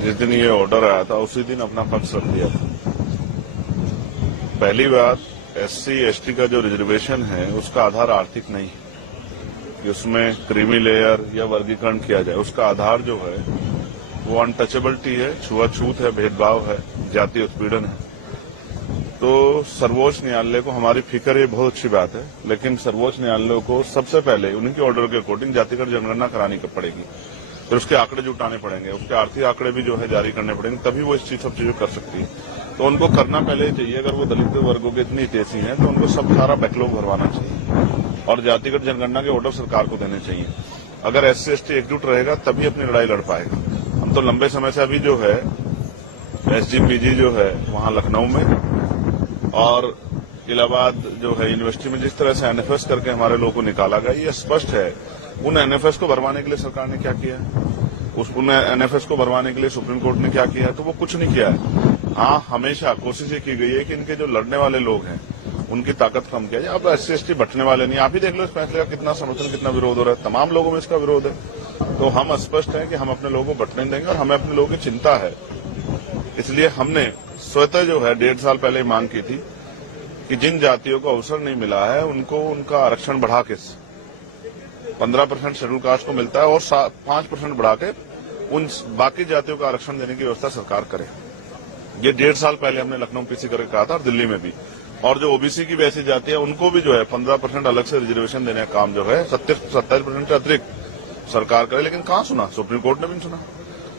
जिस दिन ये ऑर्डर आया था उसी दिन अपना पक्ष रख दिया था। पहली बात, SC ST का जो रिजर्वेशन है उसका आधार आर्थिक नहीं है कि उसमें क्रीमी लेयर या वर्गीकरण किया जाए। उसका आधार जो है वो अनटचेबिलिटी है, छुआछूत है, भेदभाव है, जातीय उत्पीड़न है। तो सर्वोच्च न्यायालय को हमारी फिक्र ये बहुत अच्छी बात है, लेकिन सर्वोच्च न्यायालय को सबसे पहले उन्हीं के ऑर्डर के अकॉर्डिंग जातिगत जनगणना करानी पड़ेगी, फिर उसके आंकड़े जुटाने पड़ेंगे, उसके आर्थिक आंकड़े भी जो है जारी करने पड़ेंगे, तभी वो इस सब चीजें कर सकती है। तो उनको करना पहले ही चाहिए। अगर वो दलित वर्गों के इतनी हितैषी हैं तो उनको सब सारा बैकलॉग भरवाना चाहिए और जातिगत जनगणना के ऑर्डर सरकार को देने चाहिए। अगर SC ST एकजुट रहेगा तभी अपनी लड़ाई लड़ पाएगा। हम तो लंबे समय से अभी जो है SGPG जो है वहां लखनऊ में और इलाहाबाद जो है यूनिवर्सिटी में जिस तरह से NFS करके हमारे लोगों को निकाला गया, ये स्पष्ट है उन NFS को भरवाने के लिए सरकार ने क्या किया है, उन NFS को भरवाने के लिए सुप्रीम कोर्ट ने क्या किया है, तो वो कुछ नहीं किया है। हाँ, हमेशा कोशिश ये की गई है कि इनके जो लड़ने वाले लोग हैं उनकी ताकत कम किया जाए। अब SC ST बटने वाले नहीं, आप ही देख लो इस फैसले का कितना समर्थन, कितना विरोध हो रहा है, तमाम लोगों में इसका विरोध है। तो हम स्पष्ट है कि हम अपने लोगों को बटने देंगे और हमें अपने लोगों की चिंता है। इसलिए हमने स्वतः जो है 1.5 साल पहले मांग की थी कि जिन जातियों को अवसर नहीं मिला है उनको उनका आरक्षण बढ़ा के 15% शेड्यूल कास्ट को मिलता है और 5% बढ़ा के उन बाकी जातियों का आरक्षण देने की व्यवस्था सरकार करे। ये 1.5 साल पहले हमने लखनऊ PC करके कहा था और दिल्ली में भी। और जो OBC की वैसी जाति है उनको भी जो है 15% अलग से रिजर्वेशन देने का काम जो है 27% से अतिरिक्त सरकार करे, लेकिन कहां सुना, सुप्रीम कोर्ट ने भी नहीं सुना।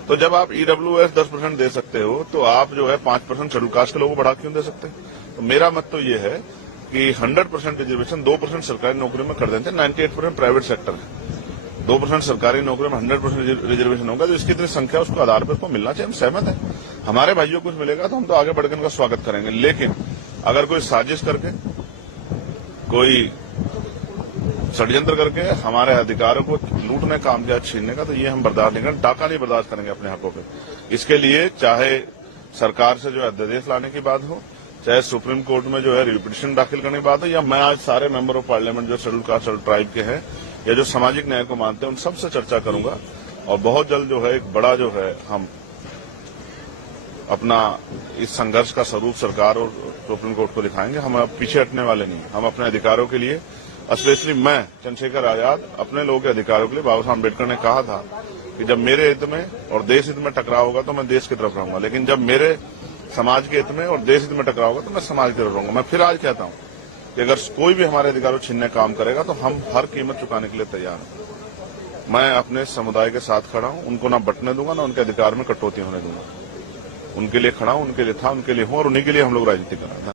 तो जब आप EWS 10% दे सकते हो तो आप जो है 5% शेड्यूल कास्ट के लोगों को बढ़ा क्यों दे सकते? तो मेरा मत तो ये है कि 100% रिजर्वेशन 2% सरकारी नौकरी में कर देते, 98% प्राइवेट सेक्टर है, 2% सरकारी नौकरी में 100% रिजर्वेशन होगा। तो इसकी इतनी संख्या उसको आधार पर उसको मिलना चाहिए, हम सहमत हैं। हमारे भाइयों को कुछ मिलेगा तो हम तो आगे बढ़कर उनका स्वागत करेंगे, लेकिन अगर कोई साजिश करके, कोई षड्यंत्र करके हमारे अधिकारों को लूटने का काम किया, छीनने का, तो ये हम बर्दाश्त नहीं करेंगे, डाका नहीं बर्दाश्त करेंगे अपने हकों पे। इसके लिए चाहे सरकार से जो है अध्यादेश लाने की बात हो, चाहे सुप्रीम कोर्ट में जो है रिपिटिशन दाखिल करने की बात हो, या मैं आज सारे मेंबर ऑफ पार्लियामेंट जो शेड्यूल कास्ट शेड्यूल ट्राइब के हैं या जो सामाजिक न्याय को मानते हैं उन सबसे चर्चा करूंगा और बहुत जल्द जो है एक बड़ा जो है हम अपना इस संघर्ष का स्वरूप सरकार और सुप्रीम कोर्ट को दिखाएंगे। हम अब पीछे हटने वाले नहीं, हम अपने अधिकारों के लिए, स्पेशली मैं चंद्रशेखर आजाद अपने लोगों के अधिकारों के लिए, बाबा साहब अम्बेडकर ने कहा था कि जब मेरे हित में और देश हित में टकराव होगा तो मैं देश की तरफ रहूंगा, लेकिन जब मेरे समाज के हित में और देश हित में टकराव होगा तो मैं समाज की तरफ रहूंगा। मैं फिर आज कहता हूं कि अगर कोई भी हमारे अधिकारों छीनने का काम करेगा तो हम हर कीमत चुकाने के लिए तैयार हैं। मैं अपने समुदाय के साथ खड़ा हूं, उनको ना बंटने दूंगा, ना उनके अधिकार में कटौती होने दूंगा। उनके लिए खड़ा हूं, उनके लिए था, उनके लिए हूं और उन्हीं के लिए हम लोग राजनीति कर रहे हैं।